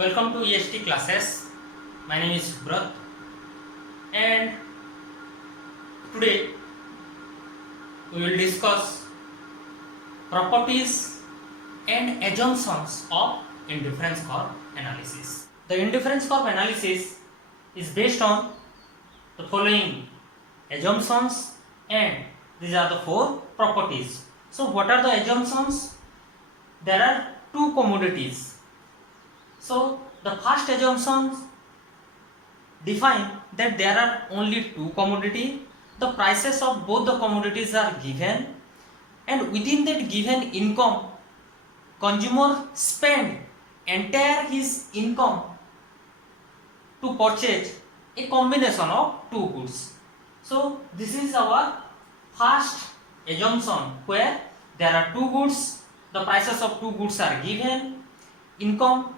Welcome to EST classes. My name is Brat, and today we will discuss properties and assumptions of indifference curve analysis. The indifference curve analysis is based on the following assumptions, and these are the four properties. So what are the assumptions? There are two commodities. So the first assumption define that there are only two commodity. The prices of both the commodities are given, and within that given income, consumer spend entire his income to purchase a combination of two goods. So this is our first assumption, where there are two goods, the prices of two goods are given, income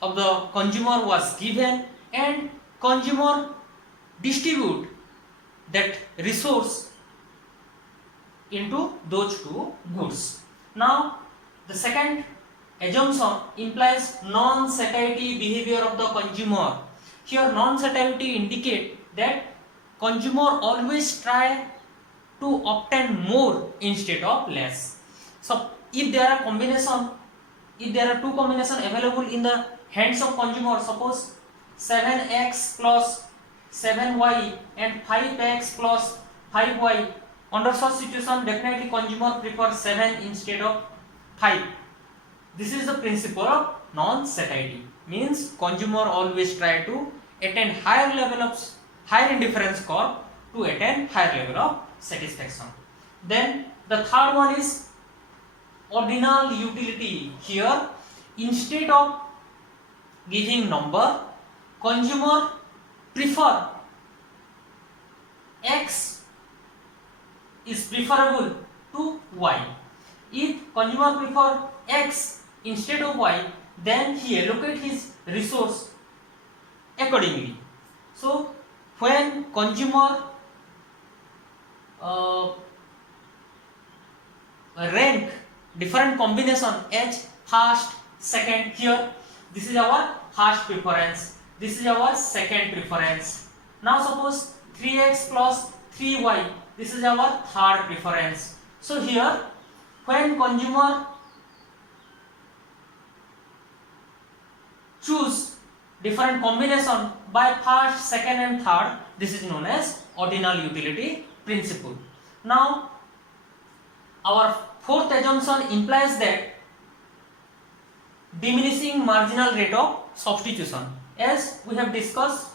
of the consumer was given, and consumer distribute that resource into those two goods. Now the second assumption implies non-satiety behavior of the consumer. Here non-satiety indicate that consumer always try to obtain more instead of less. So if there are two combinations available in the hands of consumer, suppose 7x plus 7y and 5x plus 5y, under such situation definitely consumer prefers 7 instead of 5. This is the principle of non-satiety, means consumer always try to attain higher indifference curve to attain higher level of satisfaction. Then the third one is ordinal utility. Here instead of giving number, consumer prefer x is preferable to y. If consumer prefer x instead of y, then he allocate his resource accordingly. So when consumer rank different combination as first, second, here this is our first preference, this is our second preference. Now suppose 3x plus 3y, this is our third preference. So here when consumer choose different combination by first, second and third, this is known as ordinal utility principle. Now our fourth assumption implies that diminishing marginal rate of substitution. As we have discussed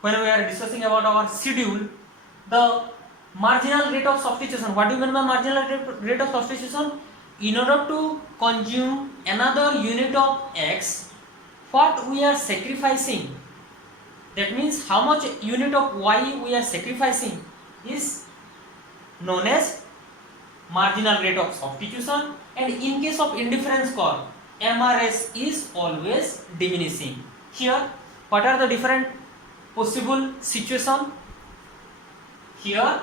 when we are discussing about our schedule, the marginal rate of substitution. What do you mean by marginal rate of substitution? In order to consume another unit of x, what we are sacrificing, that means how much unit of y we are sacrificing, is known as marginal rate of substitution. And in case of indifference curve, MRS is always diminishing. Here what are the different possible situation? Here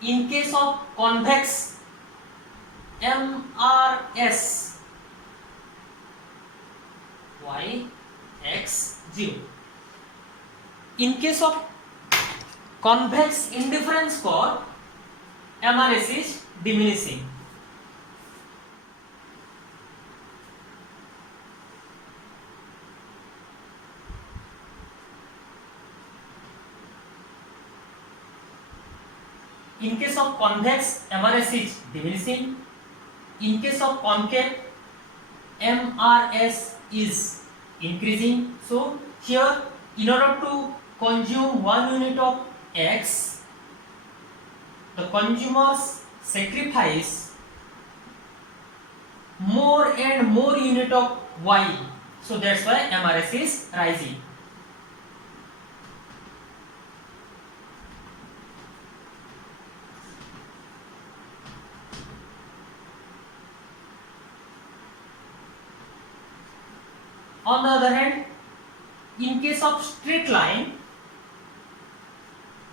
in case of convex, MRS y x 0. In case of convex indifference curve, MRS is diminishing. In case of convex, MRS is diminishing. In case of concave, MRS is increasing. So here in order to consume 1 unit of x, the consumers sacrifice more and more unit of y. So that's why MRS is rising. On the other hand, in case of straight line,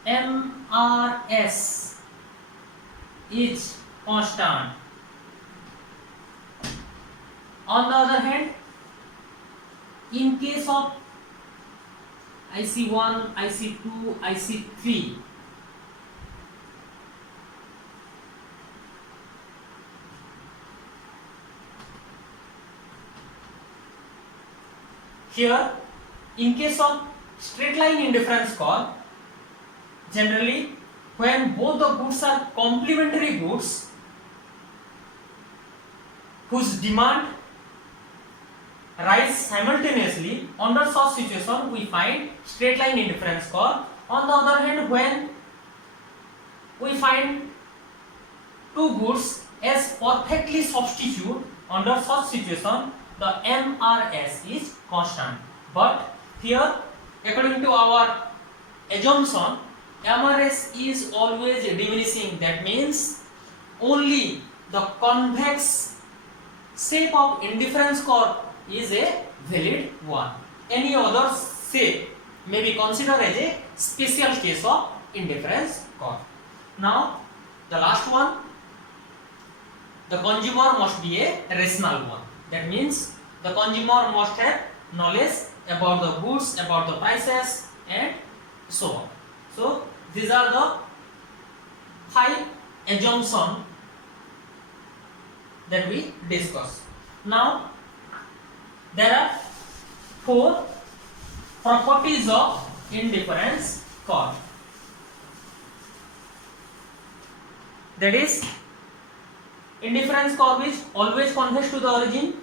MRS is constant. On the other hand, in case of IC1, IC2, IC3, here in case of straight line indifference curve, generally when both the goods are complementary goods whose demand rise simultaneously, under such situation we find straight line indifference curve. On the other hand, when we find two goods as perfectly substitute, under such situation the MRS is constant. But here, according to our assumption, MRS is always diminishing. That means only the convex shape of indifference curve is a valid one. Any other shape may be considered as a special case of indifference curve. Now, the last one, the consumer must be a rational one. That means the consumer must have knowledge about the goods, about the prices, and so on. So these are the 5 assumptions that we discussed. Now there are 4 properties of indifference curve. That is, indifference curve is always convex to the origin.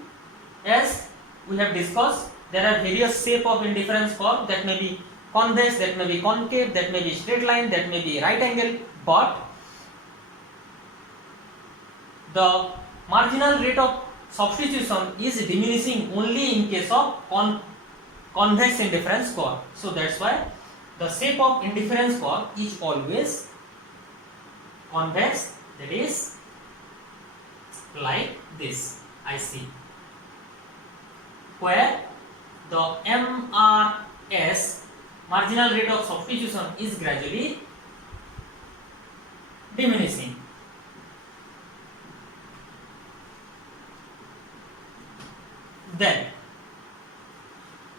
As we have discussed, there are various shapes of indifference curve that may be convex, that may be concave, that may be straight line, that may be right angle, but the marginal rate of substitution is diminishing only in case of convex indifference curve. So that's why the shape of indifference curve is always convex, that is like this, I see, where the MRS, marginal rate of substitution, is gradually diminishing. Then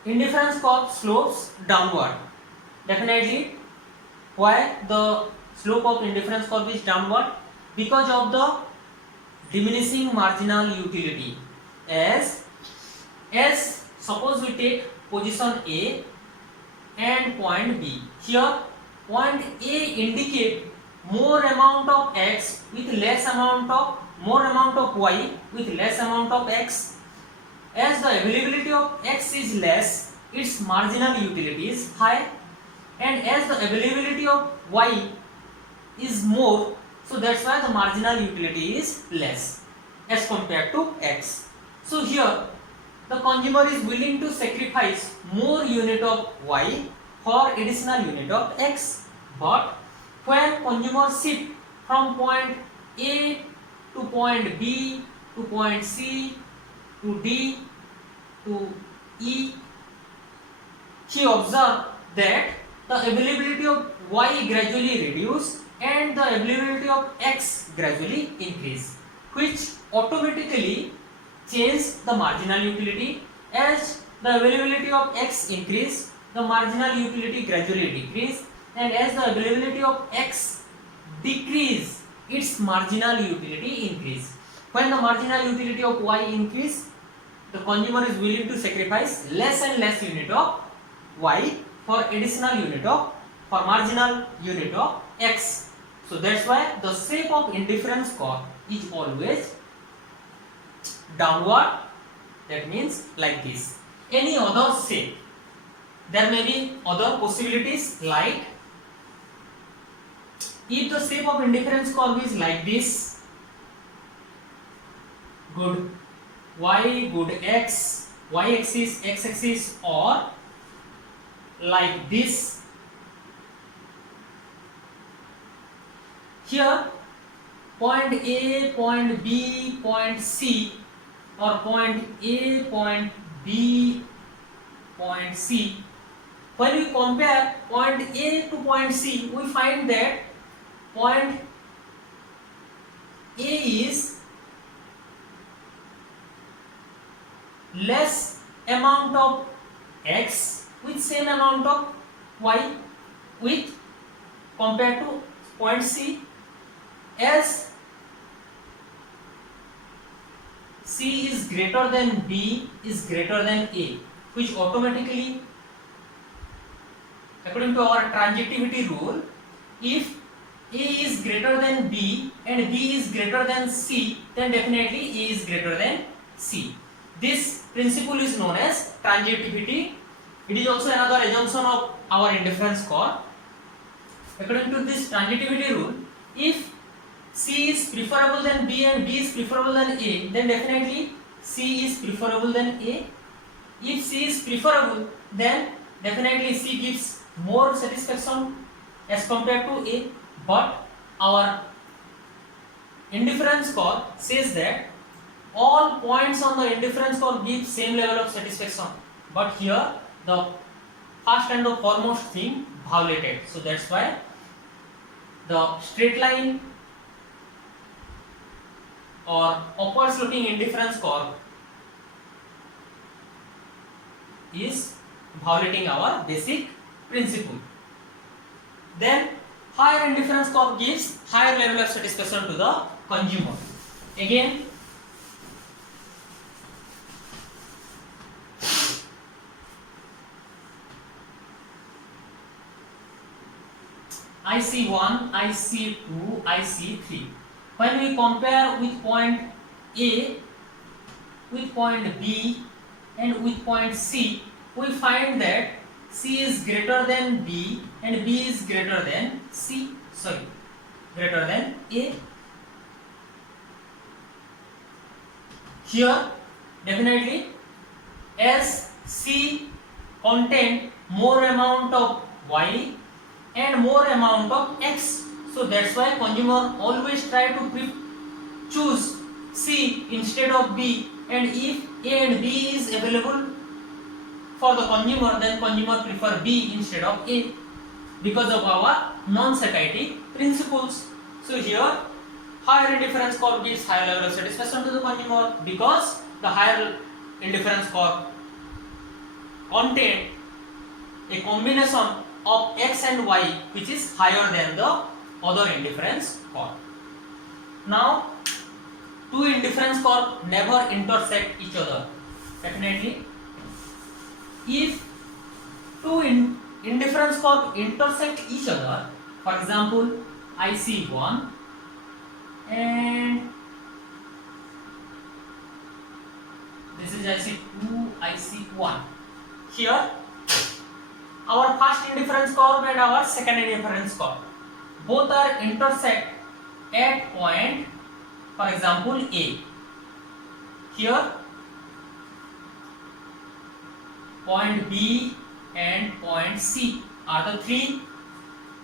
indifference curve slopes downward. Definitely, why the slope of indifference curve is downward? Because of the diminishing marginal utility. As suppose we take position A and point B. Here point A indicate more amount of x with less amount of y with less amount of x. As the availability of x is less, its marginal utility is high, and as the availability of y is more, so that's why the marginal utility is less as compared to x. So here the consumer is willing to sacrifice more unit of y for additional unit of x. But when consumer shift from point A to point B to point C to D to E, he observed that the availability of y gradually reduced and the availability of x gradually increased, which automatically changed the marginal utility. As the availability of x increased, the marginal utility gradually decreased, and as the availability of x decreased, its marginal utility increased. When the marginal utility of y increased, the consumer is willing to sacrifice less and less unit of y for additional unit of, for marginal unit of x. So that's why the shape of indifference curve is always downward. That means like this. Any other shape, there may be other possibilities, like if the shape of indifference curve is like this, good y, good x, y axis, x axis, or like this. Here point A, point B, point C, or point A, point B, point C. When we compare point A to point C, we find that point A is less amount of x with same amount of y with compared to point C, as C is greater than B is greater than A, which automatically, according to our transitivity rule, if A is greater than B and B is greater than C, then definitely A is greater than C. This principle is known as transitivity. It is also another assumption of our indifference curve. According to this transitivity rule, if C is preferable than B and B is preferable than A, then definitely C is preferable than A. If C is preferable, then definitely C gives more satisfaction as compared to A. But our indifference curve says that all points on the indifference curve give same level of satisfaction. But here the first and the foremost thing violated. So that's why the straight line or upward sloping indifference curve is violating our basic principle. Then higher indifference curve gives higher level of satisfaction to the consumer. Again, IC1, IC2, IC3. When we compare with point A, with point B and with point C, we find that C is greater than B and B is greater than greater than A. Here definitely, as C contain more amount of Y and more amount of X, so that's why consumer always try to choose C instead of B, and if A and B is available for the consumer, then consumer prefer B instead of A because of our non-satiety principles. So here higher indifference curve gives higher level of satisfaction to the consumer because the higher indifference curve contain a combination of X and Y which is higher than the other indifference curve. Now two indifference curve never intersect each other. Definitely, if two indifference curve intersect each other, for example IC1 and this is IC2, IC1. Here our first indifference curve and our second indifference curve both are intersect at point, for example A. Here point B and point C are the 3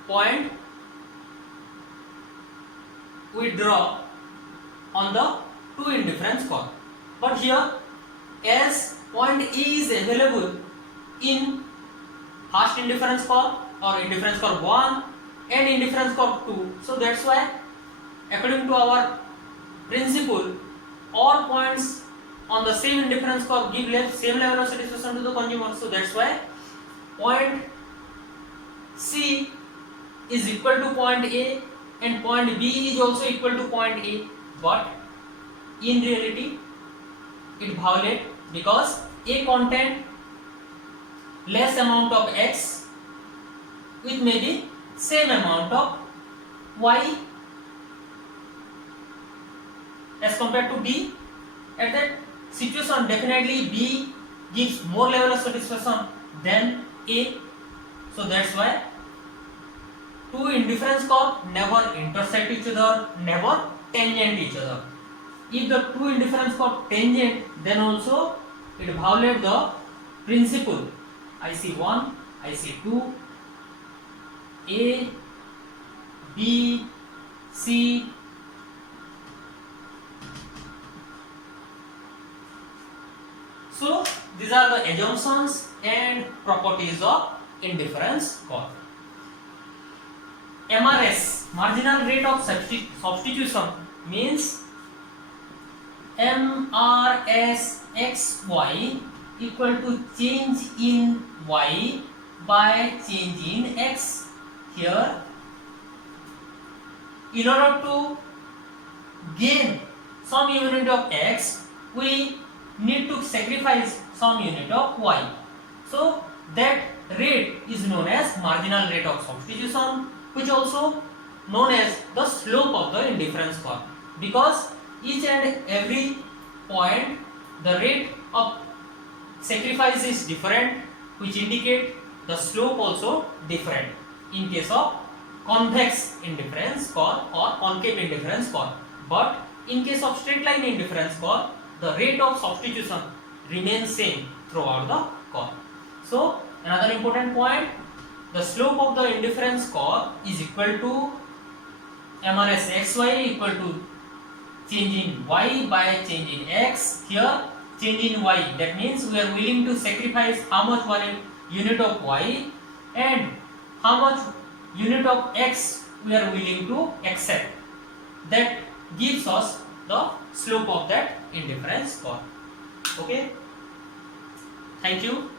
points we draw on the two indifference curve. But here, as point A is available in first indifference curve or indifference curve 1 and indifference curve 2, so that's why according to our principle, all points on the same indifference curve give same level of satisfaction to the consumer. So that's why point C is equal to point A and point B is also equal to point A, but in reality it violates because A contain less amount of X with maybe same amount of Y as compared to B. At that situation, definitely B gives more level of satisfaction than A. So that's why two indifference curve never intersect each other, never tangent each other. If the two indifference curve tangent, then also it violates the principle IC1, IC2, A, B, C. So these are the assumptions and properties of indifference curve. MRS, marginal rate of substitution, means MRS xy equal to change in y by change in x. Here, in order to gain some unit of x, we need to sacrifice some unit of y. So that rate is known as marginal rate of substitution, which also known as the slope of the indifference curve, because each and every point the rate of sacrifice is different, which indicate the slope also different in case of convex indifference curve or concave indifference curve. But in case of straight line indifference curve, the rate of substitution remains same throughout the curve. So another important point, the slope of the indifference curve is equal to MRS xy equal to change in y by change in x. Here change in y, that means we are willing to sacrifice how much one unit of y and how much unit of x we are willing to accept. That gives us the slope of that indifference curve. Okay, thank you.